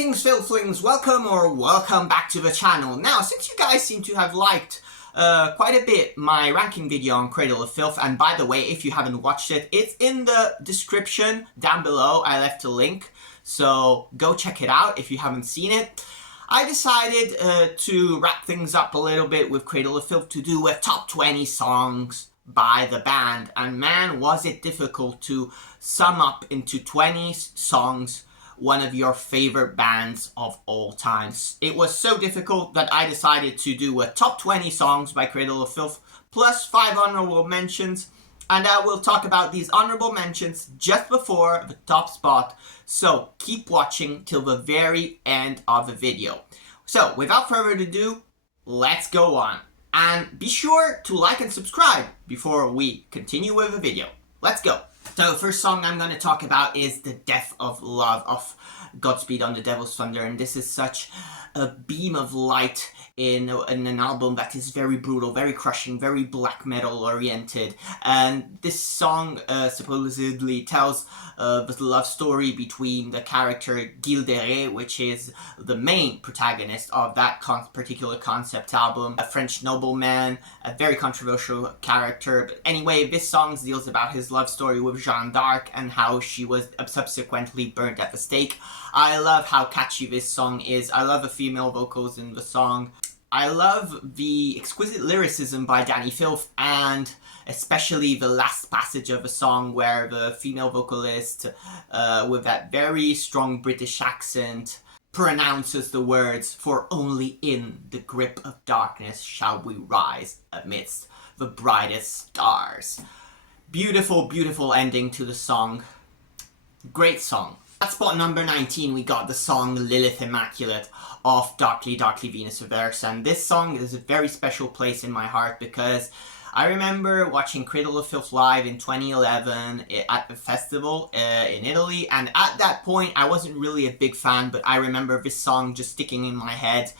Greetings, filthlings, welcome back to the channel. Now, since you guys seem to have liked quite a bit my ranking video on Cradle of Filth, and by the way, if you haven't watched it, it's in the description down below. I left a link, so go check it out if you haven't seen it. I decided to wrap things up a little bit with Cradle of Filth to do a top 20 songs by the band, and man, was it difficult to sum up into 20 songs one of your favorite bands of all times. It was so difficult that I decided to do a top 20 songs by Cradle of Filth plus 5 honorable mentions, and I will talk about these honorable mentions just before the top spot, so keep watching till the very end of the video. So without further ado, let's go on. And be sure to like and subscribe before we continue with the video. Let's go. So first song I'm going to talk about is The Death of Love of Godspeed on the Devil's Thunder, and this is such a beam of light in an album that is very brutal, very crushing, very black metal oriented. And this song supposedly tells the love story between the character Gilles, which is the main protagonist of that particular concept album, a French nobleman, a very controversial character. But anyway, this song deals about his love story with Jeanne d'Arc and how she was subsequently burnt at the stake. I love how catchy this song is. I love the female vocals in the song. I love the exquisite lyricism by Dani Filth, and especially the last passage of the song where the female vocalist, with that very strong British accent, pronounces the words, "For only in the grip of darkness shall we rise amidst the brightest stars." Beautiful, beautiful ending to the song. Great song. At spot number 19, we got the song Lilith, Immaculate of Darkly, Darkly Venus Reverse, and this song is a very special place in my heart because I remember watching Cradle of Filth live in 2011 at the festival in Italy, and at that point I wasn't really a big fan, but I remember this song just sticking in my head.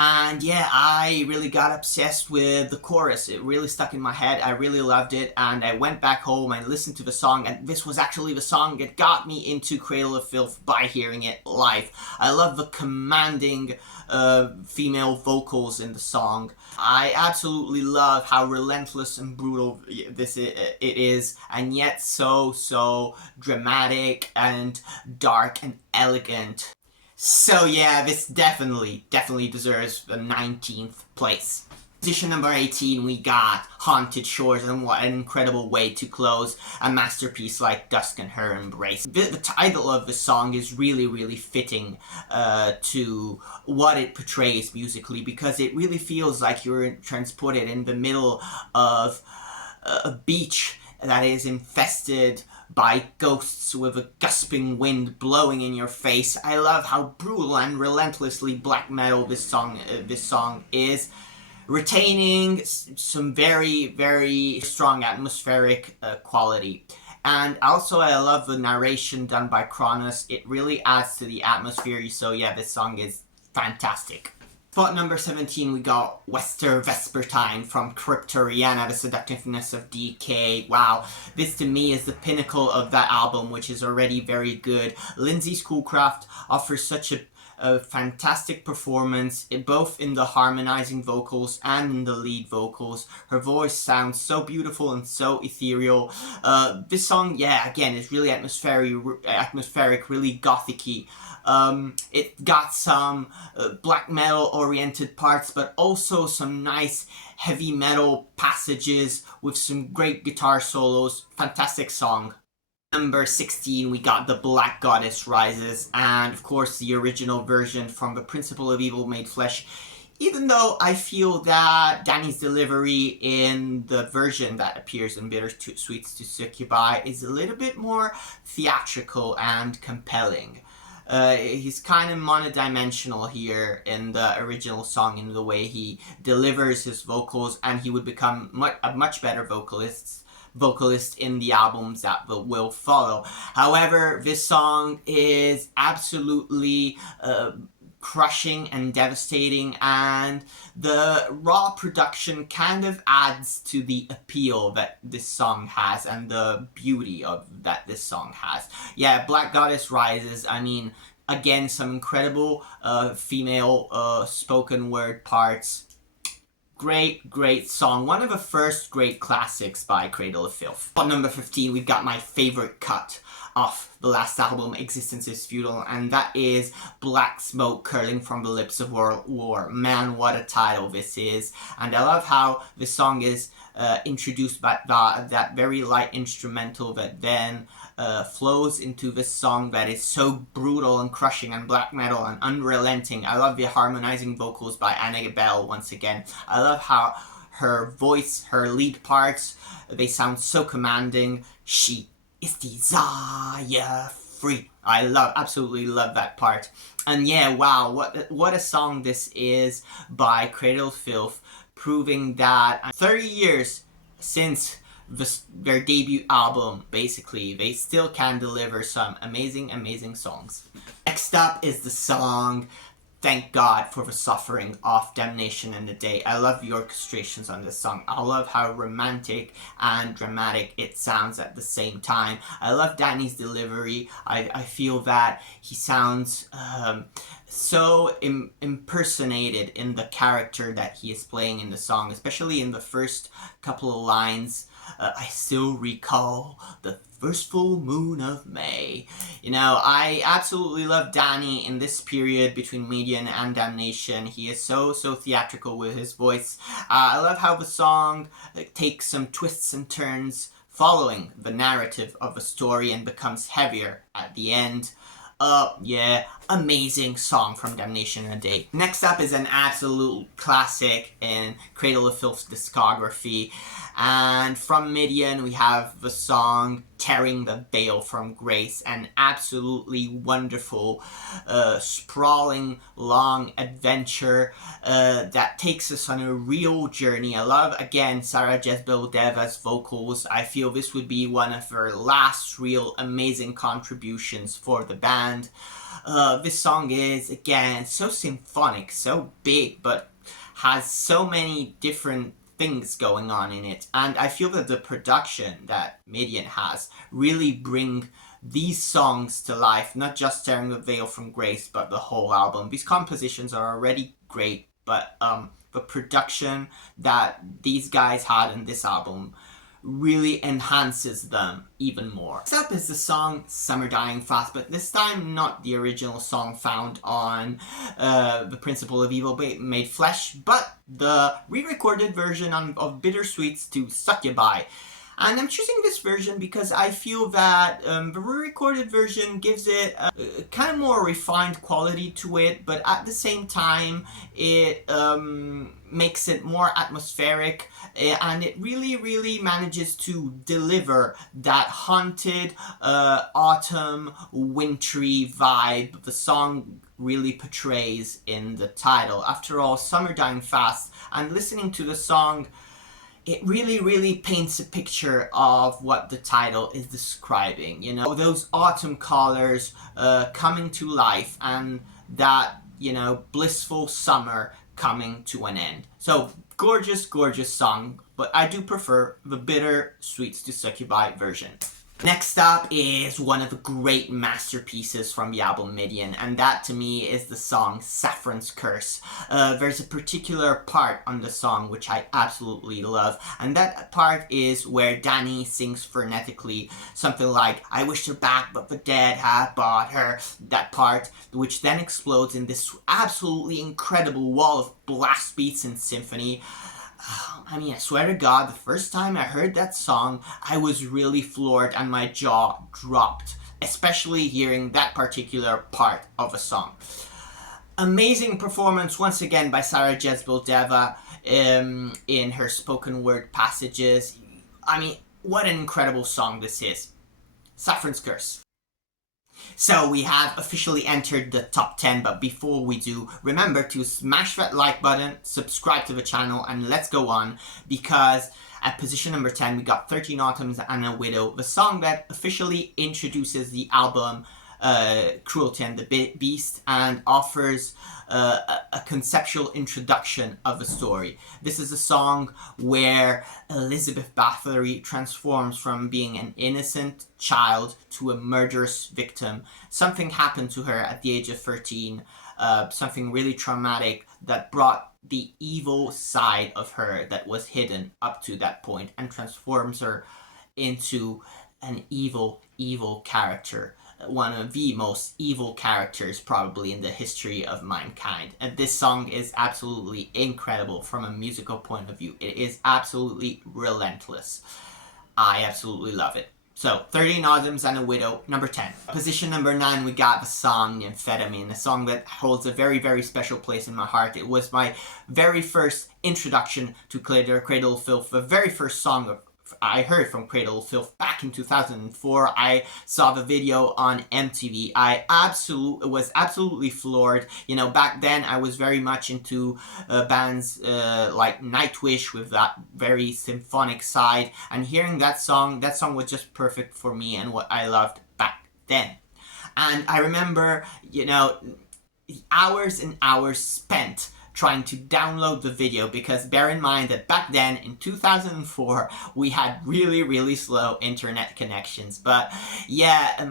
And yeah, I really got obsessed with the chorus. It really stuck in my head. I really loved it, and I went back home and listened to the song, and this was actually the song that got me into Cradle of Filth by hearing it live. I love the commanding female vocals in the song. I absolutely love how relentless and brutal it is, and yet so dramatic and dark and elegant. So yeah, this definitely deserves the 19th place. Position number 18, we got Haunted Shores, and what an incredible way to close a masterpiece like Dusk and Her Embrace. The title of the song is really fitting to what it portrays musically, because it really feels like you're transported in the middle of a beach that is infested by ghosts with a gusting wind blowing in your face. I love how brutal and relentlessly black metal this song is, retaining some very strong atmospheric quality. And also I love the narration done by Kronos. It really adds to the atmosphere, so yeah, this song is fantastic. Spot number 17, we got Vespertine from Cryptoriana, The Seductiveness of Decay. Wow, this to me is the pinnacle of that album, which is already very good. Lindsay Schoolcraft offers such a fantastic performance, both in the harmonizing vocals and in the lead vocals. Her voice sounds so beautiful and so ethereal. This song, yeah, again, is really atmospheric, really gothic-y. It got some black metal oriented parts, but also some nice heavy metal passages with some great guitar solos. Fantastic song. Number 16, we got The Black Goddess Rises, and of course the original version from The Principle of Evil Made Flesh. Even though I feel that Dani's delivery in the version that appears in Bittersweets to Succubi is a little bit more theatrical and compelling. He's kind of monodimensional here in the original song in the way he delivers his vocals, and he would become a much better vocalist in the albums that will follow. However, this song is absolutely crushing and devastating, and the raw production kind of adds to the appeal that this song has and the beauty of that this song has. Yeah, Black Goddess Rises, I mean, Again, some incredible female spoken word parts. Great song. One of the first great classics by Cradle of Filth. On number 15, we've got my favorite cut off the last album, Existence is Futile, and that is Black Smoke Curling from the Lips of World War. Man, what a title this is. And I love how the song is introduced by that very light instrumental that then flows into this song that is so brutal and crushing and black metal and unrelenting. I love the harmonizing vocals by Anna Bell once again. I love how her voice, her lead parts, they sound so commanding. She is desire free. I absolutely love that part. And yeah, wow, what a song this is by Cradle of Filth, proving that 30 years since their debut album, basically, they still can deliver some amazing songs. Next up is the song Thank God for the Suffering of Damnation in the Day. I love the orchestrations on this song. I love how romantic and dramatic it sounds at the same time. I love Danny's delivery. I feel that he sounds so impersonated in the character that he is playing in the song, especially in the first couple of lines. I still recall the first full moon of May. You know, I absolutely love Danny in this period between Median and Damnation. He is so theatrical with his voice. I love how the song takes some twists and turns following the narrative of the story and becomes heavier at the end. Yeah, amazing song from Damnation in a Day. Next up is an absolute classic in Cradle of Filth's discography. And from Midian, we have the song Tearing the Veil from Grace, an absolutely wonderful, sprawling, long adventure that takes us on a real journey. I love, again, Sarah Jezebel Deva's vocals. I feel this would be one of her last real amazing contributions for the band. This song is, again, so symphonic, so big, but has so many different things going on in it, and I feel that the production that Midian has really bring these songs to life, not just Tearing the Veil from Grace, but the whole album. These compositions are already great, but the production that these guys had in this album really enhances them even more. Next up is the song Summer Dying Fast, but this time not the original song found on The Principle of Evil Made Flesh, but the re-recorded version of Bittersweets to Succubi. And I'm choosing this version because I feel that the re-recorded version gives it a kind of more refined quality to it, but at the same time it makes it more atmospheric, and it really manages to deliver that haunted autumn wintry vibe the song really portrays in the title. After all, Summer Dying Fast, and listening to the song, it really paints a picture of what the title is describing, you know, those autumn colors coming to life, and that, you know, blissful summer coming to an end. So gorgeous song, but I do prefer the Bittersweets to Succubi version. Next up is one of the great masterpieces from the album Midian, and that to me is the song Saffron's Curse. There's a particular part on the song which I absolutely love, and that part is where Danny sings frenetically something like, I wished her back but the dead had bought her. That part, which then explodes in this absolutely incredible wall of blast beats and symphony. I mean, I swear to God, the first time I heard that song, I was really floored and my jaw dropped, especially hearing that particular part of a song. Amazing performance once again by Sarah Jezebel Deva in her spoken word passages. I mean, what an incredible song this is. Saffron's Curse. So we have officially entered the top 10, but before we do, remember to smash that like button, subscribe to the channel, and let's go on, because at position number 10 we got 13 Autumns and a Widow, the song that officially introduces the album Cruelty and the Beast, and offers a conceptual introduction of the story. This is a song where Elizabeth Bathory transforms from being an innocent child to a murderous victim. Something happened to her at the age of 13, something really traumatic that brought the evil side of her that was hidden up to that point and transforms her into an evil character. One of the most evil characters probably in the history of mankind. And this song is absolutely incredible from a musical point of view. It is absolutely relentless. I absolutely love it. So, 13 Autumns and a Widow, number 10. Position number 9, we got the song Nymphetamine, a song that holds a very, very special place in my heart. It was my very first introduction to Cradle of Filth, the very first song I heard from Cradle of Filth back in 2004. I saw the video on MTV. I was absolutely floored. You know, back then I was very much into bands like Nightwish with that very symphonic side, and hearing that song was just perfect for me and what I loved back then. And I remember, you know, hours and hours spent trying to download the video, because bear in mind that back then in 2004 we had really slow internet connections. But yeah,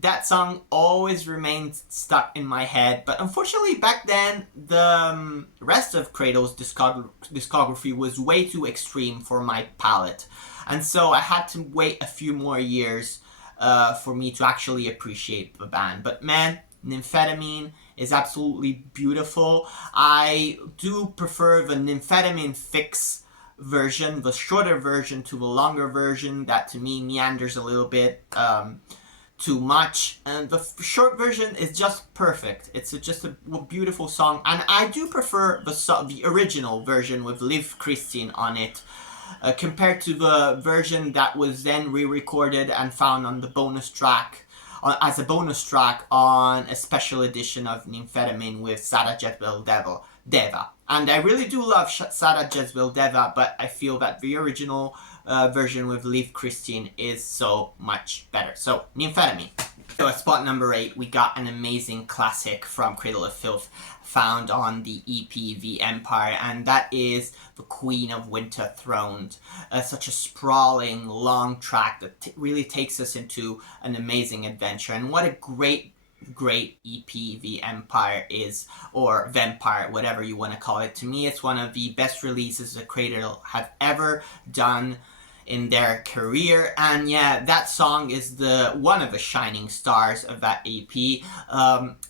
that song always remained stuck in my head. But unfortunately back then the rest of Cradle's discography was way too extreme for my palate, and so I had to wait a few more years for me to actually appreciate the band. But man, Nymphetamine is absolutely beautiful. I do prefer the Nymphetamine Fix version, the shorter version, to the longer version that to me meanders a little bit too much. And the short version is just perfect. It's just a beautiful song, and I do prefer the original version with Liv Christine on it, compared to the version that was then re-recorded and found on the bonus track, as a bonus track on a special edition of Nymphetamine with Sada Jezebel Deva. And I really do love Sada Jezebel Deva, but I feel that the original version with Liv Christine is so much better. So, Nymphetamine. So at spot number 8, we got an amazing classic from Cradle of Filth, found on the EP The Empire, and that is The Queen of Winter Throned. Such a sprawling, long track that really takes us into an amazing adventure. And what a great EP The Empire is, or Vampire, whatever you want to call it. To me, it's one of the best releases that Cradle have ever done in their career. And yeah, that song is one of the shining stars of that EP.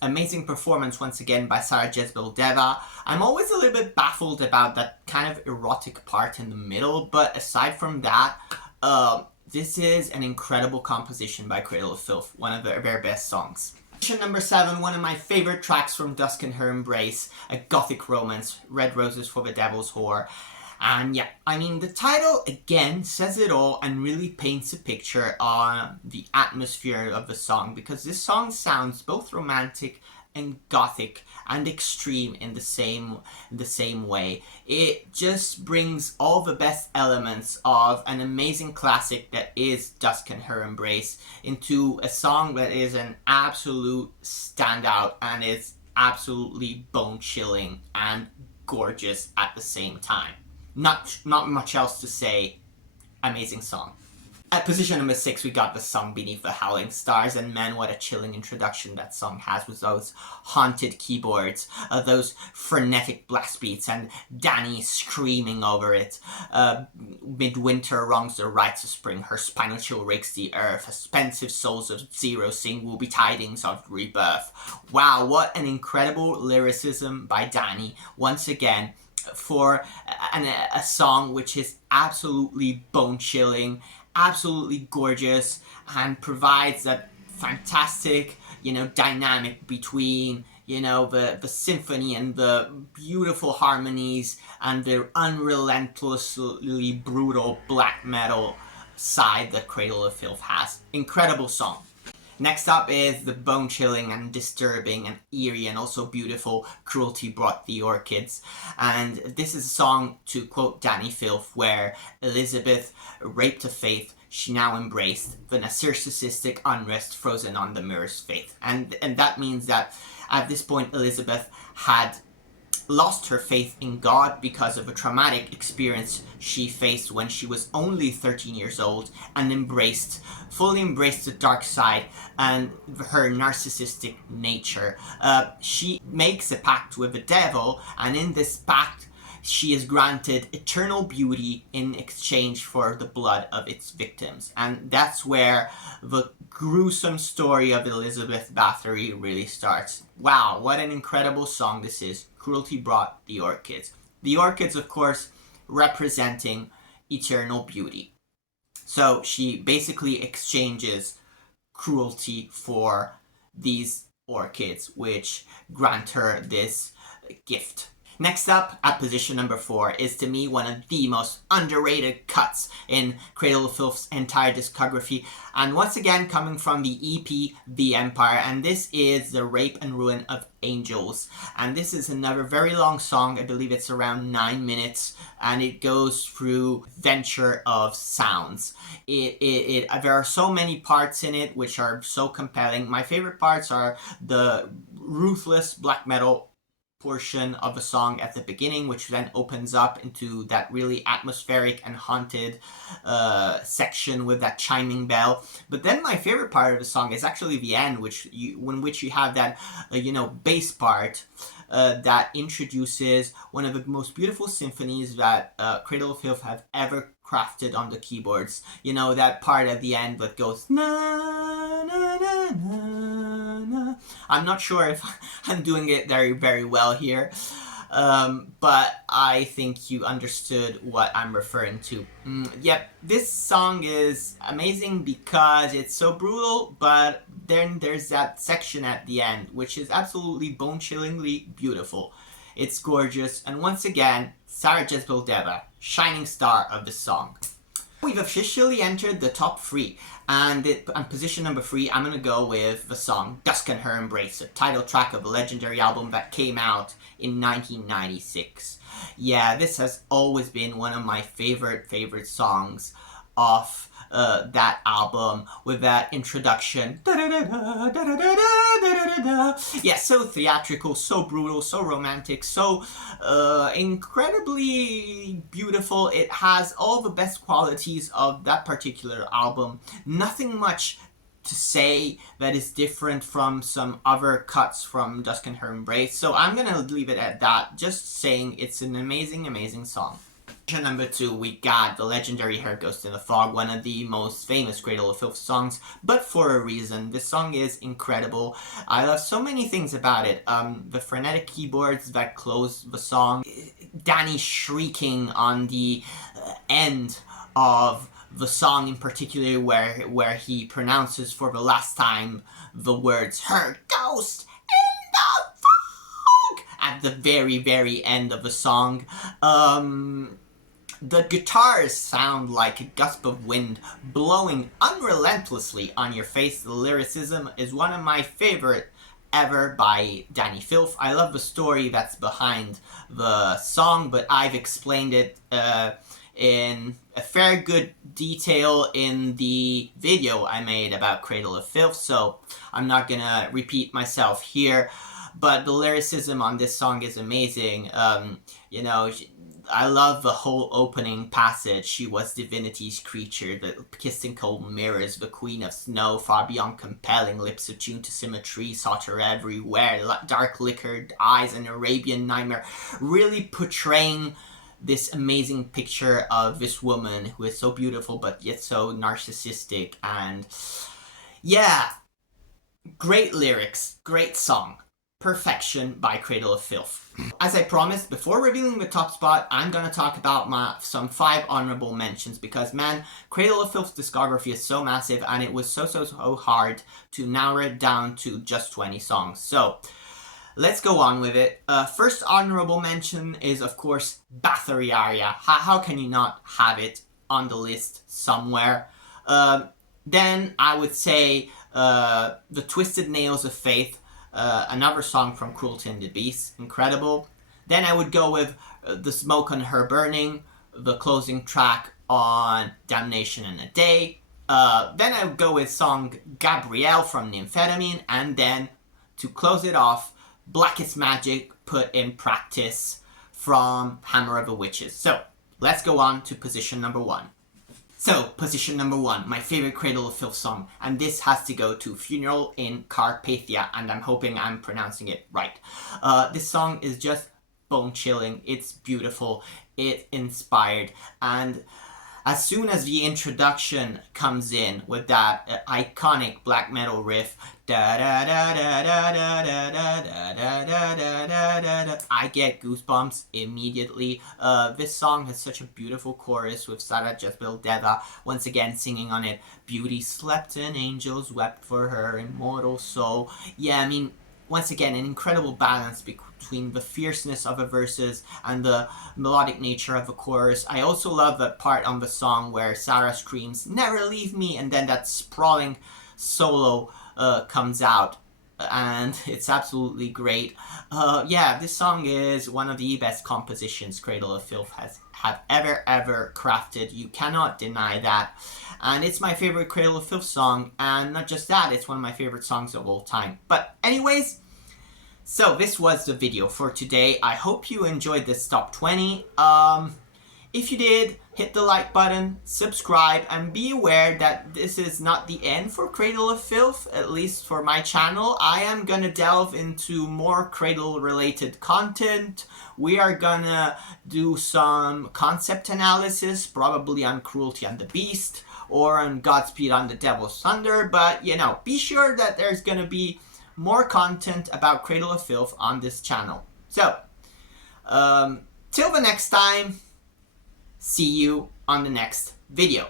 Amazing performance once again by Sada Jezebel Deva. I'm always a little bit baffled about that kind of erotic part in the middle, but aside from that, this is an incredible composition by Cradle of Filth, one of their very best songs. Position number 7, one of my favorite tracks from Dusk and Her Embrace, a gothic romance, Red Roses for the Devil's Whore. And yeah, I mean, the title again says it all and really paints a picture on the atmosphere of the song, because this song sounds both romantic and gothic and extreme in the same way. It just brings all the best elements of an amazing classic that is Dusk and Her Embrace into a song that is an absolute standout and is absolutely bone-chilling and gorgeous at the same time. Not much else to say. Amazing song. At position number 6, we got the song Beneath the Howling Stars, and man, what a chilling introduction that song has, with those haunted keyboards, those frenetic blast beats, and Danny screaming over it. Midwinter wrongs the rites of spring, her spinal chill rakes the earth, expensive souls of zero sing will be tidings of rebirth. Wow, what an incredible lyricism by Danny, once again, for a song which is absolutely bone-chilling, absolutely gorgeous, and provides that fantastic, dynamic between, the symphony and the beautiful harmonies and the unrelentlessly brutal black metal side that Cradle of Filth has. Incredible song. Next up is the bone-chilling and disturbing and eerie and also beautiful Cruelty Brought the Orchids. And this is a song, to quote Danny Filth, where Elizabeth, raped of faith, she now embraced the narcissistic unrest frozen on the mirror's faith. And that means that at this point Elizabeth had lost her faith in God because of a traumatic experience she faced when she was only 13 years old, and fully embraced the dark side and her narcissistic nature. She makes a pact with the devil, and in this pact she is granted eternal beauty in exchange for the blood of its victims. And that's where the gruesome story of Elizabeth Bathory really starts. Wow, what an incredible song this is. Cruelty Brought the Orchids. The orchids, of course, representing eternal beauty. So she basically exchanges cruelty for these orchids, which grant her this gift. Next up, at position number 4, is to me one of the most underrated cuts in Cradle of Filth's entire discography, and once again coming from the EP The Empire, and this is The Rape and Ruin of Angels. And this is another very long song. I believe it's around 9 minutes, and it goes through adventure of sounds. There are so many parts in it which are so compelling. My favorite parts are the ruthless black metal portion of a song at the beginning, which then opens up into that really atmospheric and haunted section with that chiming bell. But then my favorite part of the song is actually the end, in which you have that bass part that introduces one of the most beautiful symphonies that Cradle of Filth have ever crafted on the keyboards. You know, that part at the end that goes na na na na na. I'm not sure if I'm doing it very, very well here, but I think you understood what I'm referring to. Yep, this song is amazing because it's so brutal, but then there's that section at the end, which is absolutely bone-chillingly beautiful. It's gorgeous, and once again, Sarah Jezebel Deva, shining star of the song. We've officially entered the top 3, and on position number 3, I'm going to go with the song Dusk and Her Embrace, the title track of a legendary album that came out in 1996. Yeah, this has always been one of my favorite songs off that album, with that introduction. Yeah, so theatrical, so brutal, so romantic, so incredibly beautiful. It has all the best qualities of that particular album. Nothing much to say that is different from some other cuts from Dusk and Her Embrace, so I'm gonna leave it at that, just saying it's an amazing song. Number 2, we got the legendary Her Ghost in the Fog, one of the most famous Cradle of Filth songs, but for a reason. This song is incredible. I love so many things about it. The frenetic keyboards that close the song, Danny shrieking on the end of the song in particular, where he pronounces for the last time the words "Her Ghost in the Fog" at the very end of the song. The guitars sound like a gust of wind blowing unrelentlessly on your face. The lyricism is one of my favorite ever by Danny Filth. I love the story that's behind the song, but I've explained it in a fair good detail in the video I made about Cradle of Filth, so I'm not gonna repeat myself here. But the lyricism on this song is amazing. I love the whole opening passage. She was divinity's creature, the kissed in cold mirrors, the queen of snow, far beyond compelling, lips attuned to symmetry, sought her everywhere, dark liquored eyes, an Arabian nightmare, really portraying this amazing picture of this woman who is so beautiful but yet so narcissistic. And yeah, great lyrics, great song. Perfection by Cradle of Filth. As I promised, before revealing the top spot, I'm gonna talk about some 5 honorable mentions, because man, Cradle of Filth's discography is so massive, and it was so hard to narrow it down to just 20 songs. So let's go on with it. First honorable mention is, of course, Bathory Aria. How can you not have it on the list somewhere? Then I would say The Twisted Nails of Faith, another song from Cruelty and the Beast, incredible. Then I would go with The Smoke on Her Burning, the closing track on Damnation in a Day. Then I would go with song Gabrielle from Nymphetamine, and then to close it off, Blackest Magic Put in Practice from Hammer of the Witches. So let's go on to position number 1. So, position number 1, my favorite Cradle of Filth song, and this has to go to Funeral in Carpathia, and I'm hoping I'm pronouncing it right. This song is just bone-chilling, it's beautiful, it's inspired, and as soon as the introduction comes in with that iconic black metal riff, I get goosebumps immediately. This song has such a beautiful chorus with Sarah Jezebel Deva once again singing on it. Beauty slept and angels wept for her immortal soul. Yeah, I mean, once again, an incredible balance between the fierceness of the verses and the melodic nature of the chorus. I also love the part on the song where Sarah screams, "Never leave me," and then that sprawling solo comes out, and it's absolutely great. Yeah, this song is one of the best compositions Cradle of Filth have ever crafted. You cannot deny that. And it's my favorite Cradle of Filth song, and not just that, it's one of my favorite songs of all time. But anyways, so this was the video for today. I hope you enjoyed this top 20. If you did, hit the like button, subscribe, and be aware that this is not the end for Cradle of Filth, at least for my channel. I am gonna delve into more Cradle related content. We are gonna do some concept analysis, probably on Cruelty and the Beast, or on Godspeed on the Devil's Thunder, but you know, be sure that there's gonna be more content about Cradle of Filth on this channel. So, till the next time, see you on the next video.